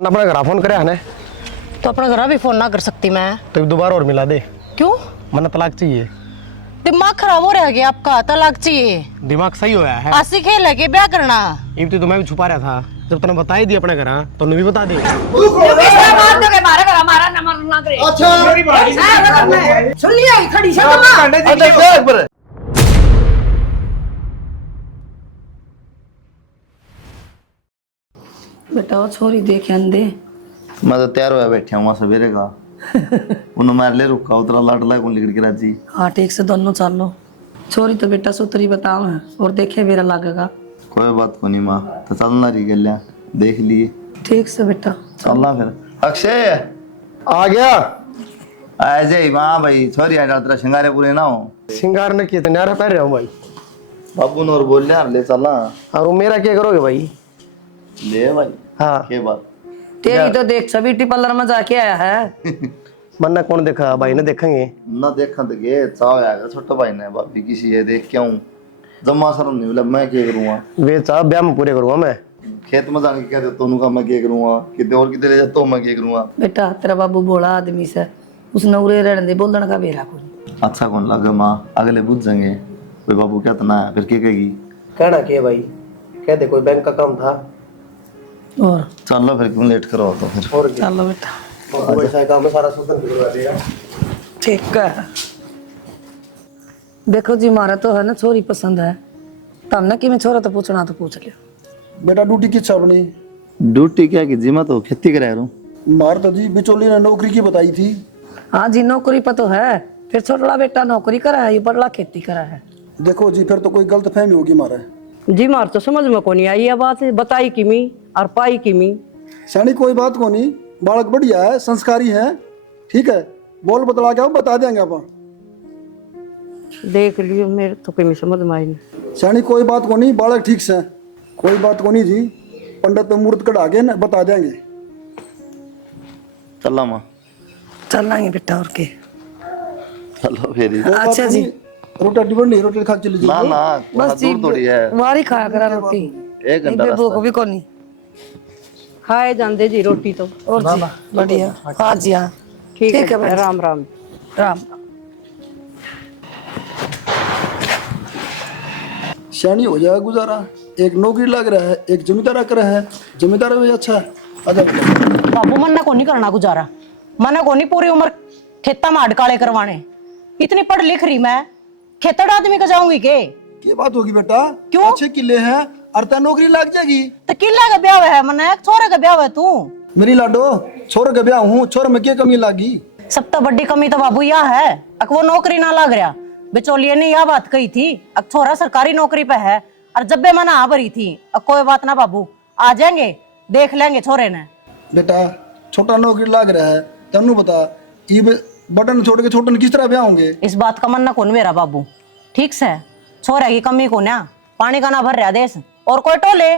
अपना घर फोन करे है तो अपना घर भी फोन ना कर सकती मैं। तो दोबारा और मिला दे। क्यों? मना तलाक चाहिए। दिमाग खराब हो रहा है आपका? तलाक चाहिए? दिमाग सही होया है। आसी खेल है के ब्याह करना। इब तो मैं भी छुपा रहा था, जब तूने बता ही दिया अपने घर तो भी बता दे। बेटा छोरी देखे अंधे मैं तो तैयार होया बैठा हूँ सवेरे का। उन्होंने मार ले रुका उतरा लाडला कौन लिखड़ के राजी। हाँ ठीक से दोनों चालो। छोरी तो बेटा सुतरी बताओ है और देखे मेरा लगेगा। कोई बात को नहीं माँ, तो चलना रही गलिया देख लिए। ठीक से बेटा चलना फिर। अक्षय आ गया। आ जाए वहाँ भाई छोरी आ तेरा श्रृंगारे पूरे ना हो। सिंगार ने किया न्यारा पहन रहा हूँ भाई। बाबू ने और बोल लिया ले चलना। और वो मेरा क्या करोगे भाई? ले भाई। हाँ के बात तेरी तो देख ब्यूटी पार्लर में जाके आया है। मन्ना कौन देखा? भाई ने देखेंगे ना देखा तो गे चाव आएगा छोटा भाई ने भाभी किसी है देख के आऊँ जमा शर्म नहीं मतलब मैं क्या करूँगा। वे चाह ब्याह में पूरे करूँगा मैं। खेत में जाने के क्या देता हूँ मैं क्या करूँगा कितने और कितने ले जाता हूँ मैं क्या करूँगा। बेटा तेरा बाबू बोला आदमी से उसने उरे रहने दे बोलने का बेरा कोई। अच्छा कौन लगा माँ अगले बुझ जाएंगे कोई बाबू क्या तना है फिर क्या कहेगी। कहना क्या भाई? कह दे कोई बैंक का काम था। और चलो फिर क्यों लेट करो तो फिर। और चलो बेटा वैसा काम है सारा सुतन करवा देगा। ठीक है। देखो जी मारा तो है ना छोरी पसंद है तब ना कि मैं छोरा तो पूछना तो पूछ लियो। बेटा ड्यूटी की छावनी ड्यूटी क्या की जी मैं तो खेती करा रहा हूँ। मार तो जी बिचौली ने नौकरी की बताई थी। हाँ जी नौकरी पर तो है फिर छोटा बेटा नौकरी करा है ये बड़ा खेती करा है। देखो जी फिर तो कोई गलत फहमी होगी मारा। जी मार तो समझ में को नहीं आई ये बात बताई किमी और पाई किमी। सैनी कोई बात को नहीं बालक बढ़िया है संस्कारी है ठीक है बोल बतला के आओ बता देंगे आप। देख लियो मेरे तो कोई समझ में आई नहीं। सैनी कोई बात को नहीं बालक ठीक से कोई बात को नहीं जी पंडित मुहूर्त कढ़ा के न बता देंगे। चला माँ चलेंगे बेटा और के। चलो फिर कोई बात अच्छा को जी। नहीं, रोटी डिबड़ नहीं रोटी खा के चली ना जाओ। ना बस जी दूर थोड़ी है वारी खाया करा रोटी 1 घंटा इधर भूख रास्ता। भी कोनी। खाए जाते जी रोटी तो। और जी बढ़िया हाँ जी हाँ ठीक है भाई। राम राम। राम सैनी हो जाएगा गुजारा। एक नौकरी लग रहा है एक जमींदारा कर रहा है जमींदारा भी अच्छा है। आजा बेटा। बाबू मन्ना को नहीं करना गुजारा। मना को नहीं पूरी उम्र खेता में अड़काले करवाने। इतनी पढ़ लिख रही मैं खेतड़ आदमी का जाऊंगी के बात होगी बेटा क्यों? अच्छे किले हैं अर्ता नौकरी लग जाएगी। तो किला का ब्याह है मना छोरे का ब्याह है तू। मेरी लाडो छोरे का ब्याह हूँ छोरे में क्या कमी लागी। सब तो बड़ी कमी तो बाबू यह है अक वो नौकरी ना लग रहा। बिचौलिए ने यह बात कही थी अक छोरा सरकारी नौकरी पे है और जब बे मना आ भरी थी अब कोई बात ना बाबू आ जाएंगे देख लेंगे छोरे ने। बेटा छोटा नौकरी लग रहा है तेनू बता ये बटन छोड़ के छोटन किस तरह ब्याह होंगे। इस बात का मन ना कौन मेरा बाबू ठीक से छोरा की कमी को ना पानी का ना भर रहा देश और कोई टोले।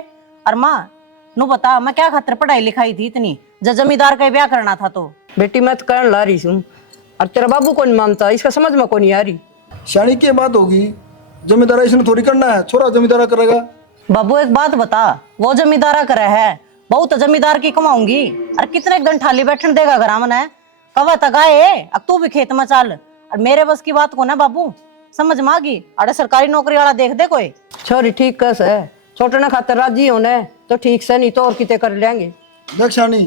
और माँ नु बता मैं क्या खातिर पढ़ाई लिखाई थी इतनी जब जमींदार का ब्याह करना था तो। बेटी मैं तो कहने ला रही हूँ और तेरा बाबू को नहीं मानता इसका समझ में को नहीं आ रही। शानी की बात होगी जमींदारा इसने थोड़ी करना है छोरा जमींदारा करेगा। बाबू एक बात बता वो जमींदारा करे है बहुत तो जमींदार की कमाऊंगी और कितने दिन ठाली बैठन देगा घर में कवा तगाए अब तू भी खेत में चल और मेरे बस की बात को ना बाबू समझ में आ गई। अरे सरकारी नौकरी वाला देख दे कोई। छोरी ठीक कस है छोटे ना खातर राजी होने तो ठीक से नहीं तो और किते कर लेंगे। देख शानी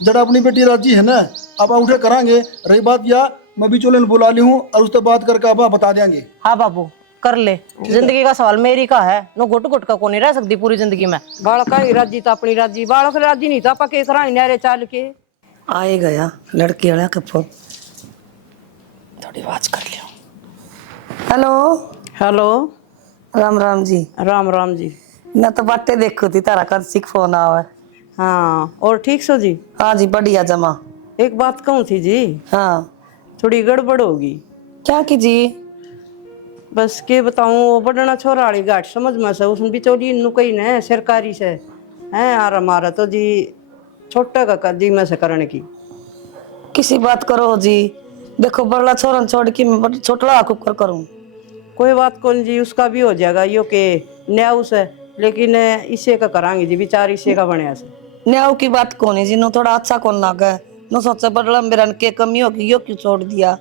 जरा अपनी बेटी राजी है ना अब उठे करांगे। रही बात या मैं भी चोले बुला ली हूँ और उससे बात करके अब बता देंगे। हाँ बाबू कर ले जिंदगी का सवाल मेरी का है नो गुट गुट का को नहीं रह सकती पूरी जिंदगी में। बालक ही राजी तो अपनी राजी बालक राजी नहीं तो आप के करा नहरे चाल के आए गया लड़की वाला का फोन थोड़ी आवाज कर लियो। Hello hello Ram Ram ji. राम राम जी। मैं तो बाटे देखो थी तारा कद सिख फोन आवा। हाँ और ठीक सो जी। हाँ जी बढ़िया जमा। एक बात कहूँ थी जी हाँ थोड़ी गड़बड़ होगी। क्या की जी? बस के बताऊं वो बड़ना छोरा वाली गाठ समझ में से उसने बिचौली नुकई ने सरकारी से है और हमारा तो जी छोटा का जी में से करने की। किसी बात करो जी देखो बड़ा छोरन छोड़ के मैं छोटा कुकर करूं। कोई बात कौन जी उसका भी हो जाएगा यो के न्याय से लेकिन इसे का करांगे जी विचार इसे का बनया से। न्याव की बात कोनी जी, नो थोड़ा अच्छा कौन लागे, नो सोचे बदला मेरा के कमी होगी, यो क्यों छोड़ दिया।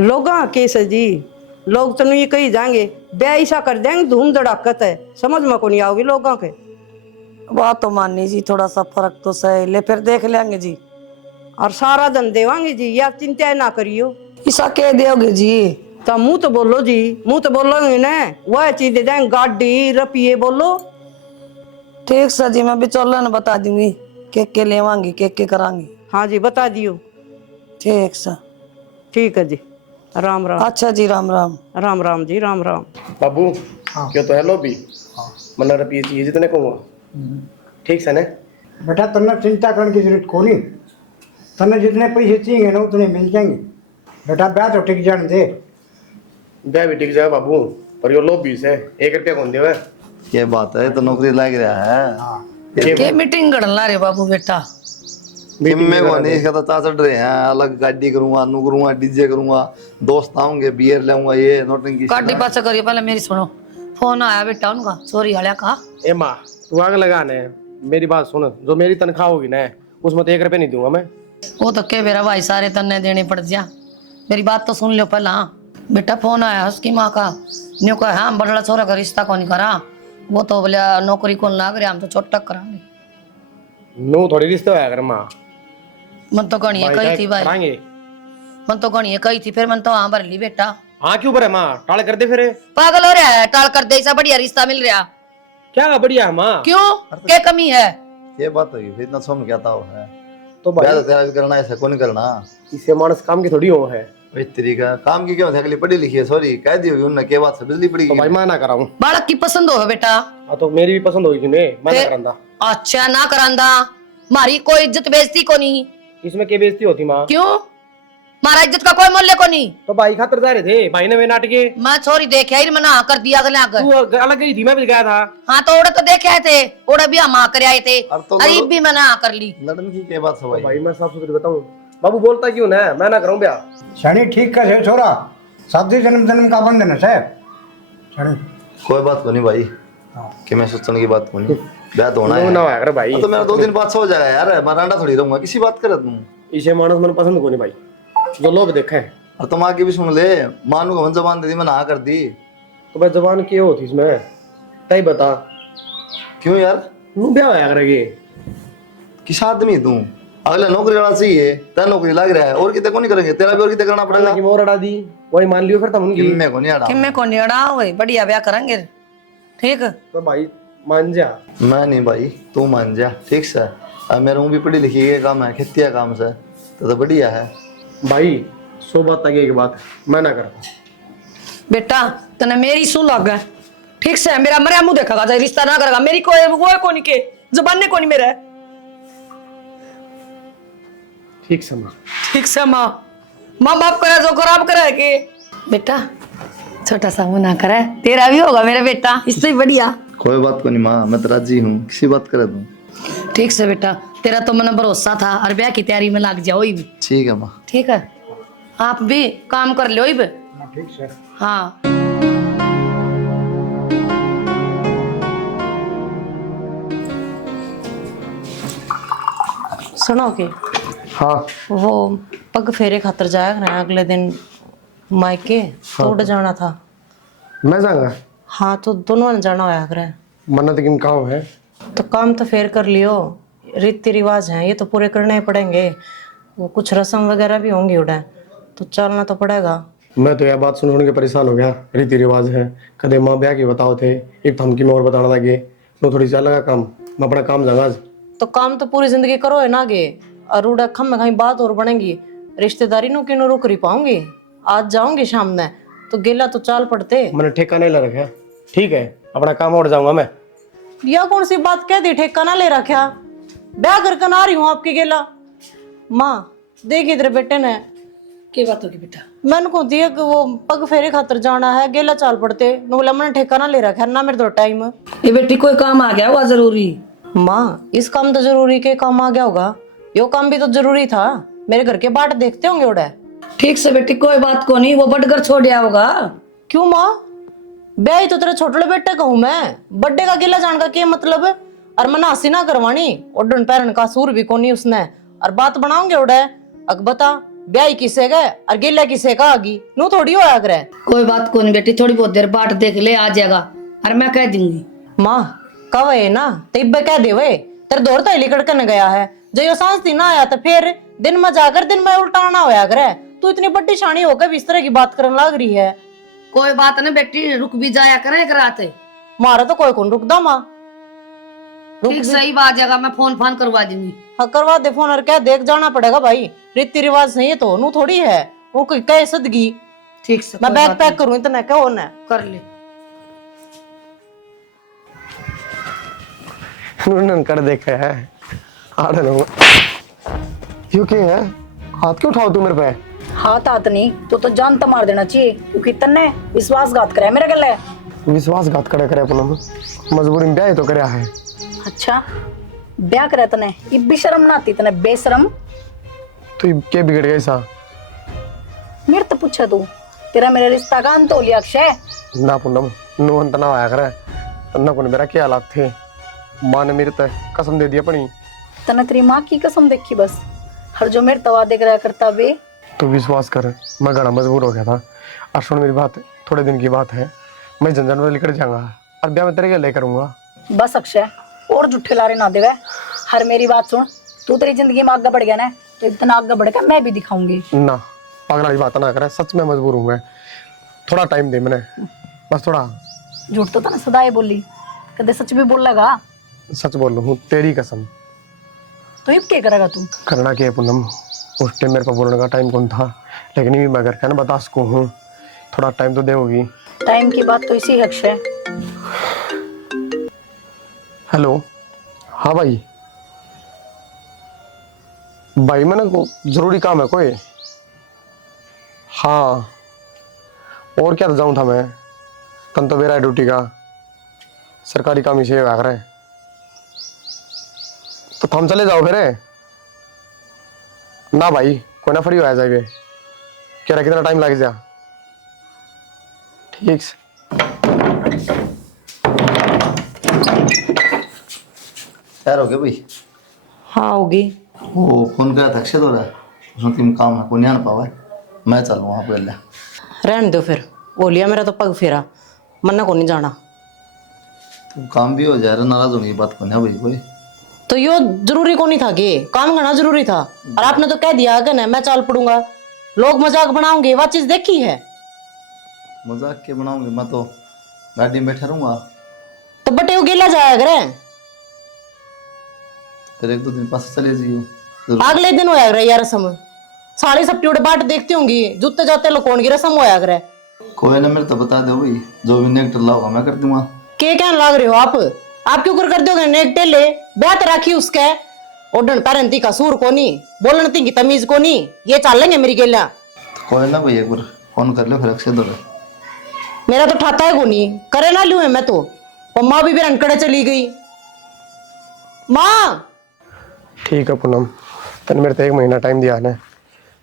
लोगा केस है जी, लोग तो ये कही जाएंगे ब्याह ऐसा कर देंगे धूम धड़ाकत है, समझ में को नहीं आओगी लोगों के। बात तो मानी जी, थोड़ा सा फर्क तो सही ले, फिर देख लेंगे जी। और सारा धन देवांगे जी, या चिंता ना करियो। ऐसा कह दोगे जी? तो मुंह तो बोलो जी, मुंह तो बोलोगे ना, वह चीज दे देंगे, गाड़ी रुपये बोलो। ठीक सर जी, मैं बिचौलन बता दूंगी के लेवांगी के करांगी। हाँ जी बता दियो। ठीक सर। ठीक है जी, राम राम। अच्छा जी, राम राम। राम राम जी, राम राम। बाबू क्यों तो हेलो भी मना रुपये चाहिए जितने कहूँगा, ठीक है ना? बेटा तन्ने चिंता करने की जरूरत को नहीं, तन्ने जितने पैसे चाहिए ना उतने मिल जाएंगे। बेटा ब्याह तो टिक जाने दे। ब्याह भी टिक जाए बाबू, पर यो लो 20 है, 1 रुपया कौन देवे? ये बात है, तो नौकरी लग रहा है। के मीटिंग कर ला रे बाबू बेटा। मैं को नहीं कहता, चा चढ़ रहे हैं, अलग गाड़ी करूंगा, नू करूंगा, डीजे करूंगा, दोस्त आऊंगे, बियर लाऊंगा, ये नोटिंग गाड़ी पाछा करिए, पहले मेरी सुनो। फोन आया बेटा उनका, सॉरी हल्या का। ए माँ तू आग लगाने, मेरी बात सुन, जो मेरी तनख्वाह होगी ना उसमें तो 1 रुपया नहीं दूंगा मैं। वो तो के मेरा भाई सारे तन्ने देने पड़ जा, मेरी बात तो सुन लो पहला। बेटा फोन आया उसकी माँ का, न्यू कहा हाँ बड़ा छोरा का रिश्ता कौन करा, वो तो बोले नौकरी कौन लाग रहा, हम तो छोटा करांगे। नू थोड़ी रिश्ते होया कर माँ, मन तो गणी कही थी भाई, करांगे। मन तो गणी कही थी, फिर मन तो हाँ भर ली बेटा। हाँ क्यों भरे माँ, टाल कर दे फिर। पागल हो रहा है, टाल कर दे, ऐसा बढ़िया रिश्ता मिल रहा। क्या बढ़िया है माँ, क्यों क्या कमी है? ये बात होगी, फिर इतना सोम क्या था है, तो ब्याह भाई तो तेरा भी करना, ऐसा कौन करना। इससे मानस काम की थोड़ी हो है। भाई तरीका काम की क्यों थे, अगली पढ़ी लिखी है, सॉरी कह दी होगी उनने, के बात से बिजली पड़ी तो भाई गई। मैं ना कराऊं, बालक की पसंद हो बेटा। हाँ तो मेरी भी पसंद होगी मैं ना फिर? करांदा। अच्छा ना करांदा, मारी कोई इज्जत बेइज्जती को नहीं। इसमें क्या बेइज्जती होती माँ? क्यों, मारा इज्जत का कोई मूल्य को नहीं। तो भाई खातर जा रहे थे, भाई ने वे नाटके, मैं छोरी देखे ही मना कर दिया अगले आकर। तू अलग गई थी, मैं भी गया था। हाँ तो ओड़े तो देखे आए थे, ओड़े भी हम कर आए थे, अब तो अरीब भी मना कर ली। लड़न की क्या बात है भाई। भाई मैं साफ सुथरी बताऊं, बाबू बोलता क्यों ना मैं ना कराऊं ब्याह। शनि ठीक का है छोरा, शादी जन्म जन्म का बंधन है साहब। शनि कोई बात को नहीं भाई, कि मैं सोचने की बात को नहीं, ब्याह तो होना नो है। ना होया कर भाई, तो मेरा 2 दिन बाद हो जाएगा यार, मैं रांडा थोड़ी रहूंगा, किसी बात कर तुम। इसे मानस मन पसंद को नहीं भाई, जो लोग देखे हैं। और तुम आगे भी सुन ले, मानू को जबान दे दी, मैं ना कर दी। तो भाई जबान की होती इसमें, तय बता क्यों यार, नू ब्याह होया करेगी? किस आदमी तू, अगला नौकरी वाला चाहिए, तेरा नौकरी लग रहा है, और कितने को नहीं करेंगे, तेरा भी और कितने करना पड़ेगा। की मोर अड़ा दी, वही मान लियो फिर तुम उनकी। मैं को नहीं अड़ा, कि मैं को निड़ा हुए बढ़िया ब्याह करेंगे, ठीक। तो भाई मान जा। मैं नहीं भाई, तू मान जा, ठीक से। अब मेरा भी पढ़ी लिखी के काम है, खेती का काम से, तो बढ़िया है भाई। 100 बात आगे एक बात मैं ना करता। बेटा तने मेरी सुन लग गए, ठीक से, मेरा मरिया मुंह देखेगा, चाहे रिश्ता ना करेगा, मेरी कोई वो कोनी के जुबान ने कोनी मेरा। ठीक से माँ, ठीक से माँ, माँ बाप करे जो खराब करे के बेटा, छोटा सा मुंह ना करे, तेरा भी होगा मेरा बेटा, इससे बढ़िया। कोई बात को नहीं माँ, मैं तो राजी हूँ, किसी बात करे तू। ठीक से बेटा, तेरा तो मन भरोसा था, और ब्याह की तैयारी में लग जाओ भी। ठीक है माँ। ठीक है, आप भी काम कर लो भी। ठीक से। हाँ सुनो के हाँ वो पग फेरे खातर जाया ना अगले दिन मायके, तो उड़ जाना था। मैं जाऊंगा, हाँ तो दोनों ने जाना होया करे। मन्नत किन काम है? तो काम तो फेर कर लियो, रीति रिवाज हैं ये तो पूरे करने ही पड़ेंगे, वो कुछ रस्म वगैरह भी होंगी उड़े, तो चलना तो पड़ेगा। मैं तो यह बात सुन के परेशान हो गया, रीति रिवाज है, कदे माँ ब्याह की बताओ थे, एक धमकी में और बताना लगे, तो थोड़ी चल लगा काम, मैं अपना काम जाऊंगा आज। तो काम तो पूरी जिंदगी करो है ना आगे, और उड़ा खम में कहीं बात और बनेगी, रिश्तेदारी नु किनो रुक रही पाऊंगी, आज जाऊंगी शाम में तो गेला तो चाल पड़ते। मैंने ठेका नहीं ले रखा, ठीक है अपना काम और जाऊंगा मैं। यह कौन सी बात कह दी, ठेका ना ले रखा, ब्याह करके ना रही हूँ आपकी गेला। माँ देखी तेरे बेटे ने क्या बात होगी बेटा? मैंने को दिया कि वो पग फेरे खातर जाना है, गेला चाल पड़ते, नु बोला मैंने ठेका ना ले रखा ना मेरे तो टाइम। ये बेटी कोई काम आ गया हुआ जरूरी? माँ इस काम तो जरूरी के काम आ गया होगा, यो काम भी तो जरूरी था, मेरे घर के बाट देखते होंगे उड़ा। ठीक से बेटी कोई बात को नहीं, वो बटकर छोड़ दिया होगा। क्यों माँ, ब्याह तो तेरे छोटे बेटे का हूं मैं, बर्थडे का गिला जान का क्या मतलब है? और मनासी ना करवानी ओडन पैरन का सूर भी कोनी उसने और बात बनाओगे उड़े अग बता ब्याह किसे गए और गिल्ला किसे का आगी नू थोड़ी होया करे। कोई बात को नहीं बेटी, थोड़ी बहुत देर बाट देख ले, आ जाएगा और मैं कह दूंगी। माँ कव है ना तिब्बे कह दे वे तेरे दौर तो लिकड़ कर गया है जो यो सांस ना आया तो फिर दिन में जाकर दिन में उल्टाना होया करे। तू इतनी बड़ी शानी होकर इस तरह की बात करने लग रही है। कोई बात नहीं बेटी, रुक भी जाया करे कराते। मारा तो कोई कौन रुकदा माँ। ठीक सही बात जगह मैं फोन करवा दूंगी। हाँ करवा दे फोन और क्या देख जाना पड़ेगा भाई, रीति रिवाज नहीं है तो नू थोड़ी है वो कोई कह सदगी। ठीक से मैं बैग पैक करूँ इतना क्या होना है कर ले। उन्होंने कर देखा है आड़ लो यू क्या है हाथ क्यों उठाओ तू मेरे पे। हाथ नहीं तो जान तो मार देना चाहिए क्योंकि तन्ने विश्वासघात करे मेरे गले। विश्वासघात करे पूनम मजबूरी में ब्याह तो करया है। अच्छा ब्याह करे तने ये बेशरम ना आती तने बेशरम। तो क्या बिगड़ गया सा। मेरे तो पूछा तू तेरा मेरा रिश्ता का अंत हो लिया अक्षय। ना पूनम नु अंत ना आया करे तन्ना को मेरा क्या हालात थे। माँ ने मेरे तक कसम दे दिया पड़ी। तने तेरी माँ की कसम देखी बस हर जो मेरे तवा देख रहा करता वे। तो विश्वास कर मैं घना मजबूर हो गया था। और सुन मेरी बात थोड़े दिन की बात है मैं झंझट में लेकर जाऊंगा और ब्याह में तेरे क्या ले करूंगा। बस अक्षय और झूठे लारे ना देवे। हर मेरी बात सुन तू तेरी जिंदगी में आगे बढ़ गया ना तो इतना आगे बढ़ गया मैं भी दिखाऊंगी। ना पागल वाली बात ना करे सच में मजबूर हूँ मैं। थोड़ा टाइम दे मैंने बस थोड़ा। झूठ तो तने सदाए बोली कदे सच भी बोल लगा। सच बोल रहा हूँ तेरी कसम। तो अब क्या करेगा तू। करना क्या है पूनम उस टाइम मेरे पास बोलने का टाइम कौन था लेकिन भी मैं घर का ना बता सकूँ हूँ थोड़ा टाइम तो देगी। टाइम की बात तो इसी है अक्षय। हेलो हाँ भाई भाई मैंने को जरूरी काम है कोई। हाँ और क्या जाऊँ था मैं तन तो मेरा ड्यूटी का सरकारी काम इसे भाग रहे तो हम चले जाओ फिर। ना भाई कोई ना फ्री हो जाए कह रहा कितना टाइम लग जा। ठीक से यार हो गया भाई। हाँ होगी। वो फोन करा था अक्षय तो उसमें तीन काम है को नहीं आना पावा मैं चलूँ वहाँ पे। रहने दो फिर बोलिया मेरा तो पग फेरा मन्ना को नहीं जाना। तो काम भी हो जाए नाराज होने की बात को नहीं भाई कोई। तो यो जरूरी को नहीं था कि काम करना जरूरी था और आपने तो कह दिया कि ना मैं चाल पड़ूंगा लोग मजाक बनाओगे वो चीज देखी है। मजाक के बनाऊंगे मैं तो गाड़ी में बैठा रहूंगा। तो बटे वो गिला जाया करे फिर एक दो दिन पास चले जाइयो। अगले दिन होया करे यार रसम साड़ी सप्टी उड़े बाट देखती होंगी जूते जाते लकोन की रसम होया करे। कोई ना मेरे तो बता दो भाई जो भी नेक टल्ला होगा मैं कर दूंगा। के कहने लग रहे हो आप क्यों कर दोगे नेक टेले ब्याह तो राखी उसके ओडन पैरंती का सूर कोनी बोलने की तमीज कोनी ये चाल लेंगे मेरी गेला। तो कोई ना भाई एक बार फोन कर लो फिर अक्षय दो। मेरा तो ठाता है कोनी करे ना लू है मैं तो और माँ भी रनकड़े चली गई। माँ ठीक है पूनम तने मेरे तो 1 महीना टाइम दिया है ना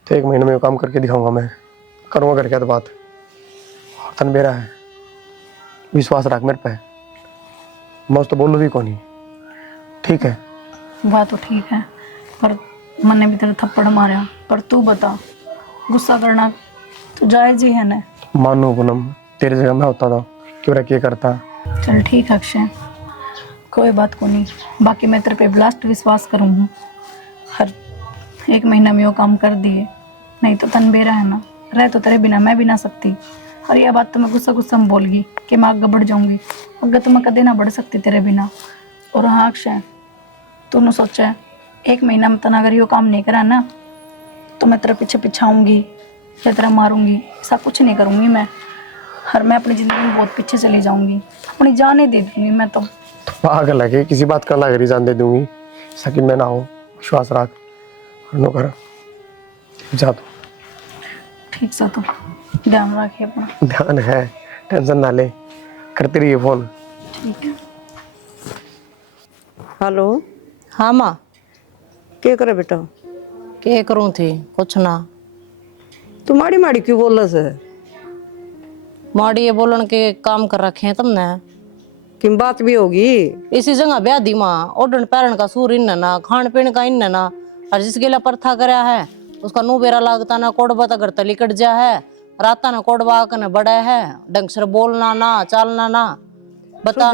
तो 1 महीने में वो काम करके दिखाऊंगा मैं करूँगा करके तो बात तन मेरा है विश्वास रख मेरे पे मैं तो बोलूँ भी कौन ही। ठीक है बात तो ठीक है पर मैंने भी तेरा थप्पड़ मारा पर तू बता गुस्सा करना तो जायज ही है ना। मानो पूनम तेरी जगह मैं होता था क्यों रह क्या करता। चल ठीक है अक्षय कोई बात को नहीं बाकी मैं तेरे पे ब्लास्ट विश्वास करूँगी। हर 1 महीना में वो काम कर दिए नहीं तो तन बेरा है ना रह तो तेरे बिना मैं भी ना सकती। और यह बात तो मैं गुस्सा में बोल गई कि मैं आगे बढ़ जाऊंगी आगे तो मैं कदे ना बढ़ सकती तेरे बिना। और हाँ अक्षय तूने सोचा है 1 महीना में तना अगर ये काम नहीं करा ना तो मैं तेरे पीछे पीछे आऊँगी या तेरा मारूंगी ऐसा कुछ नहीं करूँगी मैं। हर मैं अपनी ज़िंदगी में बहुत पीछे चली जाऊँगी अपनी जान ही दे दूँगी मैं तो। पागल है किसी बात का लग रही जान दे दूंगी सकी मैं ना हो विश्वास रख नो कर जा तू। ठीक सा तो ध्यान रखिए अपना। ध्यान है टेंशन ना ले करती रहिए फोन। ठीक है। हेलो हाँ माँ क्या करे बेटा। के करूँ थी कुछ ना तू माड़ी माड़ी क्यों बोल रहा है। माड़ी ये बोलन के काम कर रखे हैं तुमने कि बात भी होगी। इसी जगह ब्याह दी माँ ओडन पैरन का सूर इन ना खान पीन का इन ना और जिस गेला प्रथा करया है उसका नू बेरा लागता ना कोड़बा अगर तली कट जा है राता ना कोड़बा कने बड़ा है ढंग से बोलना ना चालना ना बता।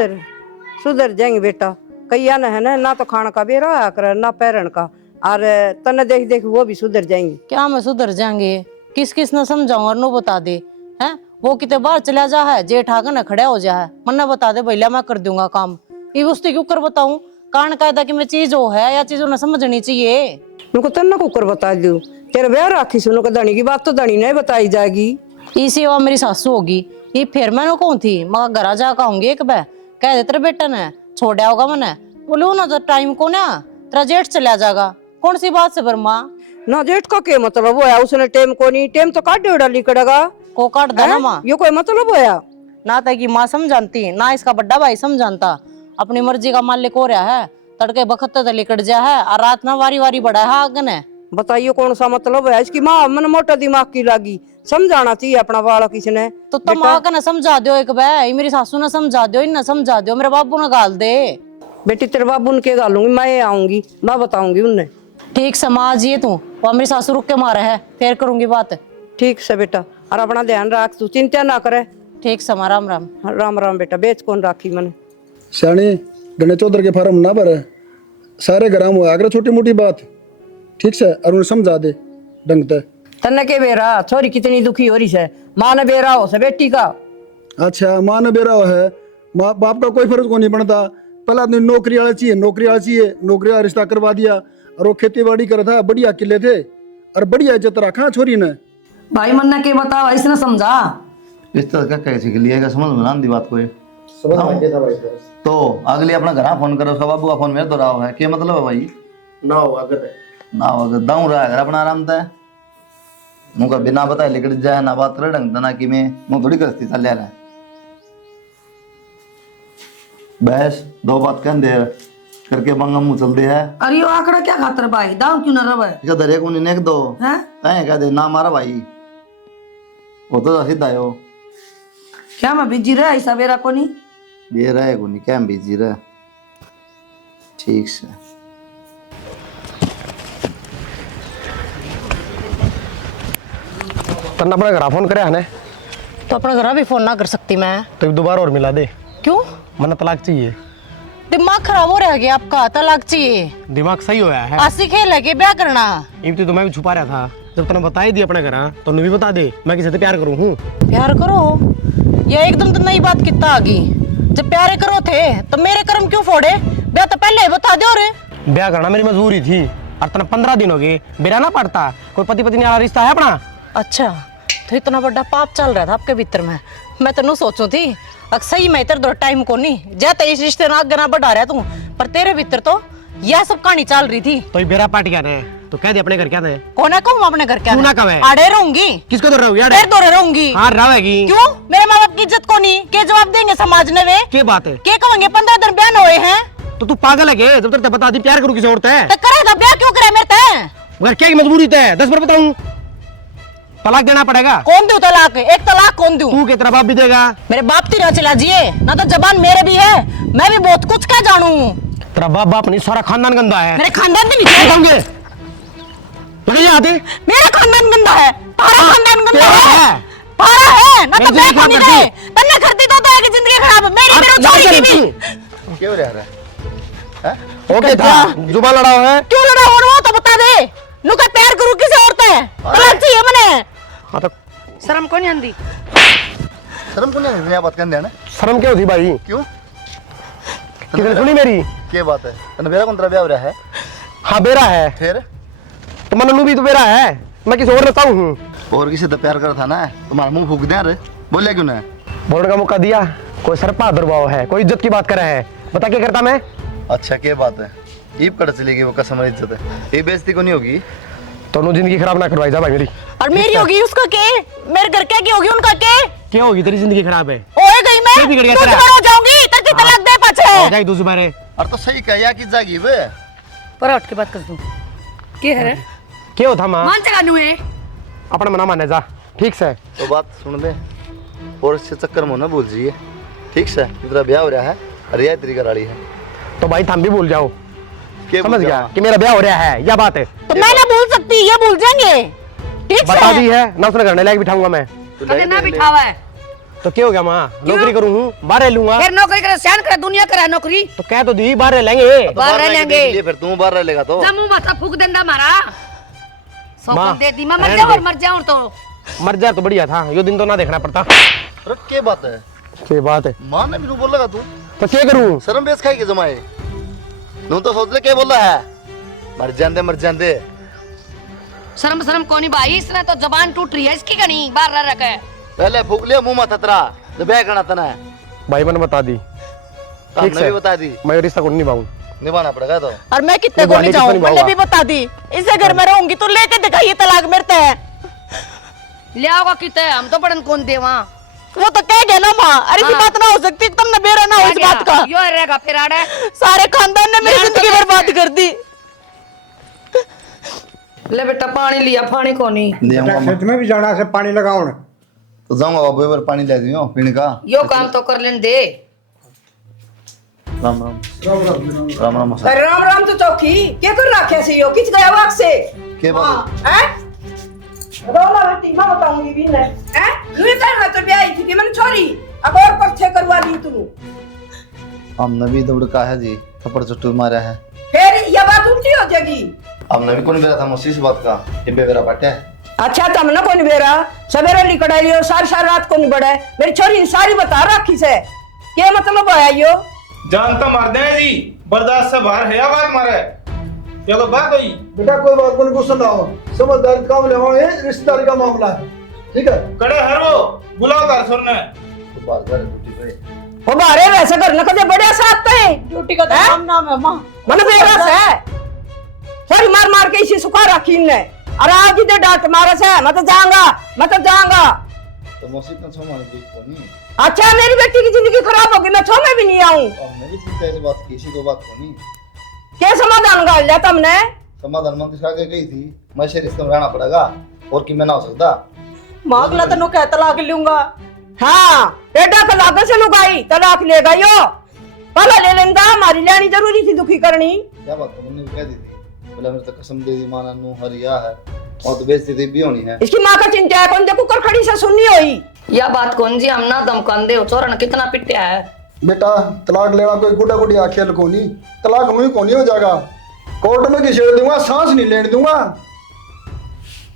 सुधर जाएंगे बेटा, कैया ना है ना तो खाना का बेरा आया कर ना पैरन का, और तने देख देख वो भी सुधर जाएंगे। क्या मैं सुधर जाएंगे, किस किस ने समझाऊं और नो बता दे हैं। वो कितने बाहर चला जा है जेठ आकर ना खड़ा हो जा है मन बता दे भैया मैं कर दूंगा काम। ये उससे क्यों कर बताऊं कारण कायदा कि मैं चीज हो है या चीज उन्हें समझनी चाहिए। उनको तन्ना कुकर बता दू तेरे ब्याह राखी सुनो का धनी की बात तो धनी नहीं बताई जाएगी। इसी वो मेरी सासू होगी ये फिर मैं कौन थी मैं घर जा कहूंगी एक बार कह दे तेरे बेटा ने छोड़ा होगा मैंने बोले ना तो टाइम को ना तेरा जेठ चला जाएगा कौन सी बात से बर्मा ना जेठ का क्या मतलब होया, उसने टेम को नहीं टेम तो काट डेड़ा लिकड़ेगा को काट देना माँ ये कोई मतलब होया। ना तक की माँ समझाती ना इसका बड़ा भाई समझाता अपनी मर्जी का मालिक हो रहा है तड़के बखत तो लिकट जा है और रात ना वारी वारी बड़ा है आगन है। बताइए कौन सा मतलब है इसकी माँ मन मोटा दिमाग की लागी समझाना चाहिए अपना बालक किसने। तो तुम आकर ना समझा दो एक बार मेरी सासू ने समझा दो इन समझा दो मेरे बाबू ने गाल दे। बेटी तेरे बाबू ने के गालूंगी मैं आऊंगी मैं बताऊंगी उन्हें। ठीक समाज ये तू वो मेरी सासू रुक के मारा है फिर करूंगी बात। ठीक से बेटा और अपना ध्यान रख तू चिंता ना करे। ठीक समा राम राम। राम राम बेटा बेच कौन राखी मैंने। सियाणी गणेश चौधरी के फार्म ना भरे सारे ग्राम हुआ अगर छोटी मोटी बात ठीक से और उन्हें समझा दे ढंग से। तन्ने के बेरा छोरी कितनी दुखी हो रही है माँ ने बेरा हो से बेटी का। अच्छा माँ ने बेरा है माँ बाप का कोई फर्ज को नहीं पड़ता। पहला आदमी नौकरी वाला चाहिए नौकरी वाला रिश्ता करवा दिया और वो खेती बाड़ी कर था बढ़िया किले थे और बढ़िया इज्जत रखा छोरी ने। भाई मन्ना के बताओ इसने समझा इस तरह का कैसे के लिए समझ में ना आंदी बात कोई समझ में गया था भाई तो अगले अपना घर फोन करो उसका बाबू का फोन मेरे तो रहा है क्या मतलब है भाई ना हो अगर ना अगर दाऊ रहा है घर अपना आराम था मुझे बिना बताए लिकट जाए ना बात रहे ढंग ना कि मैं मुँह थोड़ी करती चल रहा है बहस दो बात कह दे करके बंगा मुँह चल दे है। अरे वो आंकड़ा क्या खातर भाई दाव क्यों न रवे इसका दरिया को नहीं दो हैं तय कह दे ना मारा भाई वो तो सीधा है वो क्या मैं बिजी रहा ऐसा बेरा को नहीं ये रहे को नहीं क्या बिजी रहे ठीक से। तन्ना अपना घर फोन करे है तो अपना घर भी फोन ना कर सकती मैं तो दोबारा और मिला दे क्यों मन तलाक चाहिए। दिमाग खराब हो रहा है आपका तलाक चाहिए दिमाग सही होया है आसी खेल है कि ब्याह करना। इम्ति तो मैं भी छुपा रहा था जब तूने बता ही दिया अपने घर तो भी बता दे मैं किसी से प्यार करूँ हूँ। प्यार करो ये एकदम तो नई बात कितना आ गई जब प्यारे करो थे तो मेरे कर्म क्यों फोड़े ब्याह तो पहले ही बता दो रे। ब्याह करना मेरी मजबूरी थी और तना 15 दिन हो गए बेरा ना पड़ता कोई पति पत्नी वाला रिश्ता है अपना। अच्छा तो इतना बड़ा पाप चल रहा था आपके भीतर में मैं तो नहीं सोचू थी सही में इधर टाइम को नहीं जाता इस रिश्ते ना आगे ना बढ़ा रहा तू पर तेरे भीतर तो यह सब कहानी चल रही थी। तो बेरा पार्टी क्या है तो कह दे अपने घर क्या है कौन है कहूँ अपने घर क्या तू ना कहे आड़े रहूंगी किसको तो रहूंगी फिर तो रहूंगी हाँ रहेगी क्यों मेरे माँ बाप की इज्जत को नहीं के जवाब देंगे समाज ने वे क्या बात है के कहेंगे 15 दिन ब्याह हुए हैं तो तू पागल है क्या जब तक बता दी प्यार करूँ किसी और है तो करेगा ब्याह क्यों करे मेरे ते घर क्या की मजबूरी है 10 बार बताऊं तलाक देना पड़ेगा। कौन दूं तलाक एक तलाक कौन दूं तू कितना बाप भी देगा मेरे बाप ती ना चला जिए ना तो जबान मेरे भी है मैं भी बहुत कुछ क्या जानू तेरा बाप बाप नहीं सारा खानदान गंदा है मेरे खानदान में भी होंगे लगे आते मेरा खानदान गंदा है तारा खानदान गंदा तेरा है है। तारा है ना तो मैं मैं जिंदगी नहीं खराब दे तन्ने करती तो आगे जिंदगी खराब मेरी मेरे छोरी की भी क्यों रह रहा है ओके था जुबान लड़ाओ है क्यों लड़ा हो वो तो बता दे नुका प्यार करूं किसी और से तलाक चाहिए मने हाँ तो शर्म को नहीं आंदी शर्म को नहीं नया बात करने शर्म क्यों थी भाई क्यों कितने सुनी मेरी क्या बात है तने बेरा कौन तेरा ब्याह हो रहा है हाँ बेरा है फिर तो मनू भी तो बेरा है मैं किसी और रहता हूँ और किसी तो प्यार कर था ना तुम्हारा मुंह फूक दे रे बोलिया क्यों ना बोलने का मौका दिया कोई सरपा दुर्भाव है कोई इज्जत की बात कर रहा है बता क्या करता मैं। अच्छा क्या बात है ईब कट चलेगी वो कसम इज्जत है ये बेइज्जती को नहीं होगी तो जिंदगी खराब ना करवाई जा भाई मेरी और मेरी होगी उसका के मेरे घर क्या होगी उनका के क्या होगी तेरी जिंदगी खराब है ओए गई मैं फिर बिगड़ गया दूसरी तेरा। बार हो जाऊंगी तेरी तलाक दे पाछे जाए दूसरी बारे और तो सही कह या कि जागी बे पर उठ के बात कर तू के है क्या होता माँ मान जगा नु है अपना मना माने जा ठीक से तो बात सुन दे और इससे चक्कर में ना भूल जाइए ठीक से तेरा ब्याह हो रहा है अरे यार तेरी घरवाली है तो भाई थम भी भूल जाओ, के समझ बोल गया रहा? कि मेरा ब्याह हो रहा है, यह बात है। तो मैं ना भूल सकती, ये भूल जाएंगे। ठीक बता से दी है ना, उसने घर लायक बिठाऊंगा मैं। तू कदे ले ना ले ले। बिठावा है, तो क्या हो गया माँ, नौकरी करूँ हूँ, बाहर रह लूंगा। फिर नौकरी करे सहन करे, दुनिया करे नौकरी, तो कह तो दी बाहर रह लेंगे। तो बाहर रह रह के लेंगे। देख लिए, फिर तू बाहर रह लेगा तो जमू माथा फूक देंदा मारा माँ, सौंपन दे दी, मैं मर रहने जाऊं दे। और मर जाऊं तो मर जाए तो बढ़िया था, यो दिन तो ना देखना पड़ता। अरे क्या बात है, क्या बात है, मां ने भी नू बोलेगा तू तो क्या करूँ? शर्म बेस खाई के जमाए नू तो सोच ले क्या बोल रहा है, मर जांदे शर्म शर्म कोनी भाई, इसने तो जबान टूट रही है इसकी कनी, बाहर रह रखे पहले फूक लिया मुंह माथा तेरा जब ब्याह करना तना है। भाई मैंने बता दी, हमने भी बता दी, मैं रिश्ता को नहीं निभाऊं। निभाना पड़ेगा तो। और मैं कितने ये को ग्वालियर नहीं जाऊं, कितना मैंने निभाऊंगा? भी बता दी। इसे घर में रहूंगी तो लेके दिखाइए तलाक मेरे है। ले आओगा किते, हम तो पढ़न कौन दे वहां, वो तो कह गया ना माँ, अरे ऐसी हाँ। बात ना हो सकती, तुमने बेरा ना हो इस बात का। यो रहेगा फिर आड़े, सारे खानदान ने मेरी यार, जिंदगी तो बर्बाद कर दी। ले बेटा पानी लिया, पानी कोनी दियाऊंगा मैं। खेत में भी जाना से पानी लगाओ ना। तो जाऊंगा बाबू एक बार पानी ले दियो पीने का। यो काम तो कर लेन दे। राम राम राम राम मौसा। राम राम तो चौकी क्या कर रखे से यो किच गया वाक से के बात हैं रोला बेटी मैं बताऊंगी भी ने हैं नुई करना तो ब्याह थी कि मैंने छोरी अब और परछे करवा दी तू। हमने भी दौड़ का है जी, थप्पड़ चट्टू मारा है। फिर ये बात उल्टी हो जाएगी। हमने भी कौन बेरा था मुझसे इस बात का, ये बेरा पाटे अच्छा तम ना कौन बेरा सवेरे लिकड़ा लियो सारी सारी रात को नहीं बढ़े, मेरी छोरी ने सारी बता रखी से क्या मतलब है यो। जान तो मार दे जी, बर्दाश्त से बाहर है, आवाज मारे क्या कोई बात हुई? बेटा कोई बात को नहीं, गुस्सा ना हो, समझदारी काम ले ये रिश्तेदारी का मामला है, ठीक है। कड़े हर वो बुलाओ कर सुनने तो बात कर ड्यूटी पे वो बारे वैसे कर न कदे बड़े साथ पे ड्यूटी का तो नाम है माँ। मन बेरा से सारी मार मार के इसी सुखा रखी ने और आज इधर डांट मारे से मैं तो जाऊंगा। तो मौसी तो छो मार दी कोनी। अच्छा मेरी बेटी की जिंदगी खराब होगी, मैं छो में भी नहीं आऊं। हमने भी चिंता इस बात की, किसी को बात कोनी। क्या समाधान कर लिया तुमने? समाधान मंत्री से आगे गई थी, मैं से रिश्ते में रहना पड़ेगा और कि मैं ना हो सकता। माँ अगला तनु कह तलाक लूंगा। हाँ बेटा तलाक से लुगाई तलाक लेगा यो पहला ले लेंदा, हमारी लेनी जरूरी थी दुखी करनी। क्या बात तुमने भी कह दी थी, बोला मेरे तो कसम दे दी माना नू हरिया है और तो बेइज्जती थी भी होनी है। इसकी माँ का चिंता है कौन देखो कर खड़ी से सुननी होई। या बात कौन जी, हम ना धमकान दे, चोरन कितना पिटिया है। बेटा तलाक लेना कोई गुड्डा गुड़िया खेल को नहीं, तलाक हुई को नहीं हो जाएगा, कोर्ट में घिसेड़ दूंगा, सांस नहीं लेने दूंगा।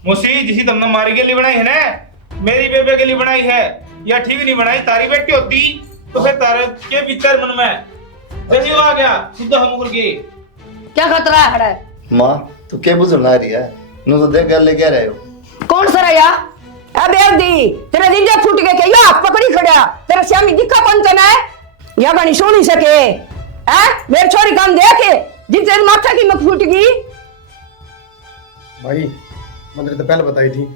मुसी जिसी तुमने मारी के लिए बनाई है ना, मेरी बेबे के लिए बनाई है, या ठीक नहीं बनाई, तारी बेटी होती तो फिर तारे के भीतर मन में जैसे वो आ गया शुद्ध हम के क्या खतरा है? माँ तू क्या बुझना रही है, नू तो देख गल लेके रहे हो। कौन सरया? अबे दी तेरे दिल फूट के यो हाथ पकड़ी खड़ा तेरा श्यामी दिखा कौन तना है या गणी सुनी सके हैं मेरी छोरी काम देखे जिनसे माथा की मत फूट गई। भाई मैंने तो पहले बताई थी,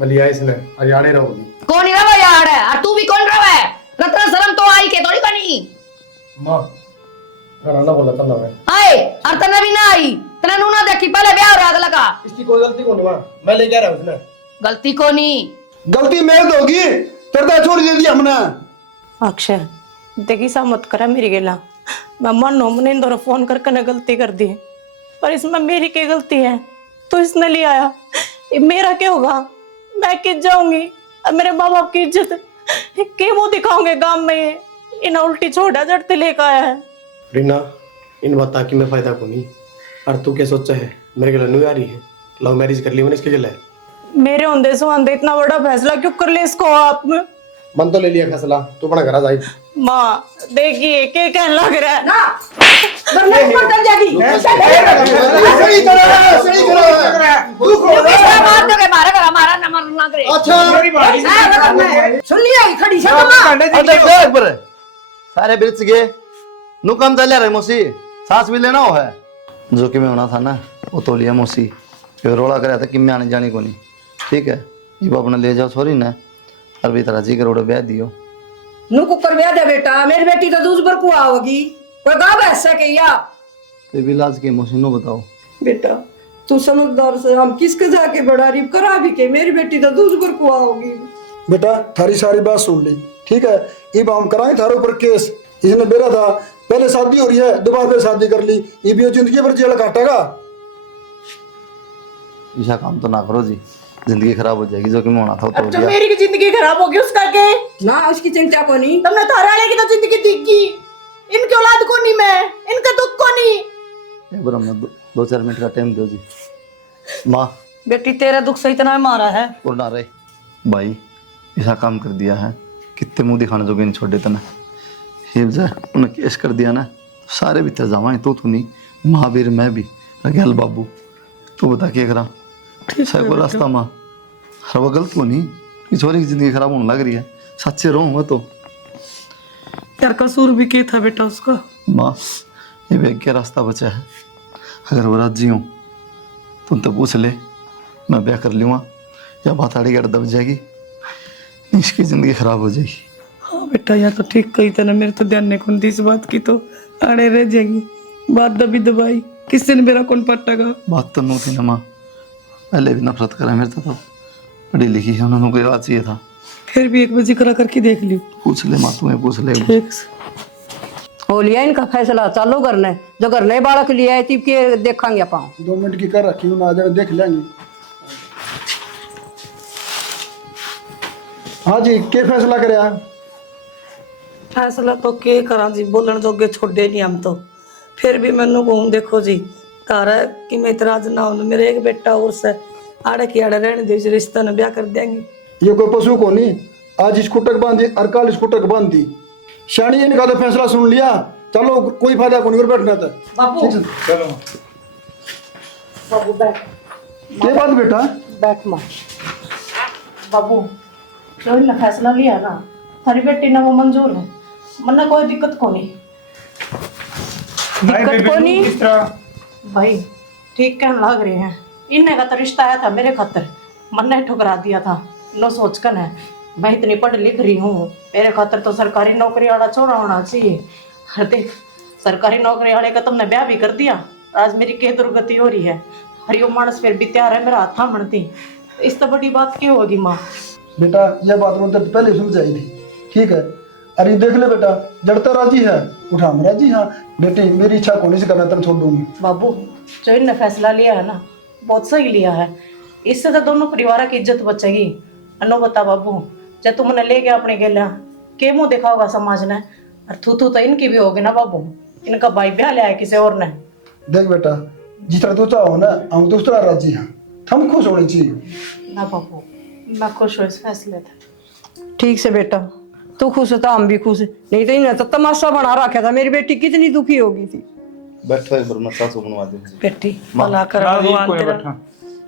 मैं लिया इसने हरियाणा रहोगी। कौन रवा यार है, और तू भी कौन रवा है? रत्ना शर्म तो आई के थोड़ी बनी। माँ घर आना बोला था ना मैं, आए और तने भी ना आई, तने नू ना देखी पहले ब्याह हो रहा अगला का। इसकी कोई गलती कौन माँ, मैं लेके आ रहा हूँ उसने। गलती को नहीं, गलती मेरे तो होगी, तेरे तो छोड़ दी हमने। अक्षय देखी सा मत करा मेरी गेला, मैं मनो मनिंदर फोन करके ने गलती कर दी, पर इसमें मेरी क्या गलती है? तो इसने ले आया, ये मेरा क्या होगा? मैं किस जाऊंगी और मेरे माँ बाप की इज्जत के मुंह दिखाऊंगे गांव में? इन्हें उल्टी छोड़ा जड़ते लेकर आया है। रीना इन बता कि मैं फायदा को नहीं, और तू क्या सोचा है मेरे गला नहीं आ रही है, लव मैरिज कर ली मैंने इसके गला। मेरे होंदे सुहांदे इतना बड़ा फैसला क्यों कर ले इसको आप? मन तो ले लिया फैसला, तू अपना घर आ जाए। माँ देखिए क्या कहने लग रहा है ना वरना ऊपर चल जाएगी। सही करा तू खोल मार दोगे, मारा करा, मारा ना मार ना करे। मेरी भाई सुन लिया ही खड़ी से मां एक बार सारे ब्रिज गए नू काम चल रहा है मौसी, सांस भी लेना हो है जो कि मैं होना था ना वो तो लिया मौसी, फिर रोड़ा कराया था कि मैं आने जाने को नहीं, ठीक है ये अपना ले जाओ छोरी ना और भी तरह जी करोड़ ब्याह दियो। नु कुकर ब्याह दे बेटा, मेरी बेटी तो दूध पर कुआ होगी कोई गाँव ऐसा के या तो भी इलाज के मौसी नो बताओ। बेटा तू समझदार से हम किसके जाके बड़ा रीब करा भी के मेरी बेटी तो दूध पर कुआ होगी। बेटा थारी सारी बात सुन ली, ठीक है, अब हम कराएं थारे ऊपर केस, इसने बेरा था, पहले शादी हो रही है, दोबारा फिर शादी कर ली, ये भी जिंदगी भर जेल काटेगा। ऐसा काम तो ना करो जी, जिंदगी खराब हो जाएगी। जो कि मैं होना था वो तो हो जो गया। मेरी की जिंदगी खराब होगी उसका के ना उसकी चिंता को नहीं। तुमने थारे वाले की तो जिंदगी दिखी, इनकी औलाद को नहीं, मैं इनका दुख को नहीं। एक बार हमें 2-4 मिनट का टाइम दो जी। माँ बेटी तेरा दुख सही तना मारा है। और ना रहे भाई, ऐसा काम कर दिया है, कितने मुंह दिखाने जोगे नहीं छोड़े तना। ये उन्हें केस कर दिया ना, सारे भी जावा तो नहीं, महावीर मैं भी गैल बाबू, तू बता क्या करा सही को रास्ता माँ। हर वो गलत को नहीं, कि छोरी की जिंदगी खराब होने लग रही है, सच्चे रहूंगा तो। तेरा कसूर भी क्या था बेटा उसका? माँ ये वेग क्या रास्ता बचा है, अगर वो राजी हूँ तुम तो पूछ ले, मैं ब्याह कर लूँगा, या बात आड़ी गड़ दब जाएगी, इसकी जिंदगी खराब हो जाएगी। हाँ बेटा यह तो ठीक कही था ना, मेरे तो ध्यान नहीं खुंदी इस बात की, तो आड़े रह जाएगी। बात दबी दबाई किससे ने मेरा कौन पट्टागा। बात तो नहीं थी ना माँ, पहले भी नफरत करा मेरे तो पढ़ी लिखी है, उन्होंने कोई राज चाहिए था। फिर भी एक बजे करा करके देख ली। पूछ ले माँ, तुम्हें पूछ ले। ठीक हो लिया इनका फैसला, चालू करने जो घर नए बालक लिया है तिप के देखेंगे अपन। 2 मिनट की कर रखी हूँ ना, आ जाए देख लेंगे। हाँ जी, क्या फैसला करे? फैसला तो के करा जी, बोलन जोगे छोड़े नहीं हम तो। फिर भी मैनू कहूँ देखो जी, तारा कि मैं इतराज ना हो, मेरे एक बेटा और से आड़े की आड़े रहने दे, रिश्ता न ब्याह कर देंगे। ये कोई पशु को नहीं, आज इसको टक बांधी और कल इसको टक बांधी। शानी जी ने कहा तो फैसला सुन लिया, चलो कोई फायदा को नहीं और बैठना था। बाबू चलो बाबू बैठ, क्या बात बेटा? बैठ माँ। बाबू जो इन्होंने फैसला लिया ना, थारी बेटी ने वो मंजूर है, मन्ना कोई दिक्कत को नहीं। दिक्कत को नहीं किस तरह? भाई ठीक कहने लग रहे हैं, इन्हें का तो रिश्ता आया था मेरे खातर, मन्ने ठुकरा दिया था। नो सोच कर है, मैं इतनी पढ़ लिख रही हूँ, मेरे खातर तो सरकारी नौकरी वाला छोरा होना चाहिए। हर देख सरकारी नौकरी वाले का तुमने ब्याह भी कर दिया, आज मेरी क्या दुर्गति हो रही है। हरिओम मानस फिर भी तैयार है मेरा हाथ थामती, इस तो बड़ी बात क्यों होगी माँ? बेटा यह बात मुझे तो पहले समझाई थी, ठीक है? अरे देख ले बेटा, जड़ता राजी है, उठा हम राजी। हाँ बेटी, मेरी इच्छा को नहीं से करना, तुम छोड़ दूंगी। बाबू जो इनने फैसला लिया है ना, बहुत सही लिया है, इससे तो दोनों परिवार की इज्जत बचेगी। अनो बता बाबू, जब तुमने ले गया अपने गेला, के मुंह दिखाओगा समाज ने, और थू थू तो इनकी भी होगी ना बाबू, इनका भाई ब्याह लिया है किसी और ने। देख बेटा, जिस तरह तू चाहो ना, हम दूसरा राजी हैं, हम खुश होने चाहिए। ना बाबू, मैं खुश हूँ इस फैसले से। ठीक से बेटा, तू खुश था हम भी खुश, नहीं तो इन्हें तो तमाशा बना रखा था। मेरी बेटी कितनी दुखी होगी थी। बैठो एक बार मैं सासू बनवा दूंगी। बेटी भला कर ना जी, भगवान कोई तेरा, बैठा।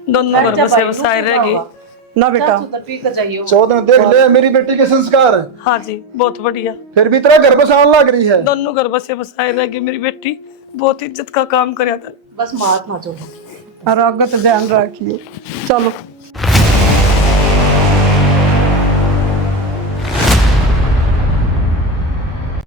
दोनों घर बसे बसाए रहेगी। ना बेटा पी कर जाइए। 14 देख ले मेरी बेटी के संस्कार, हाँ जी बहुत बढ़िया, फिर भी तेरा घर बसाने लग रही है। दोनों घर बसे बसाए रहेगी। मेरी बेटी बहुत इज्जत का काम कराया था। बस मात ना जोड़ो। और आगे तो ध्यान रखियो। चलो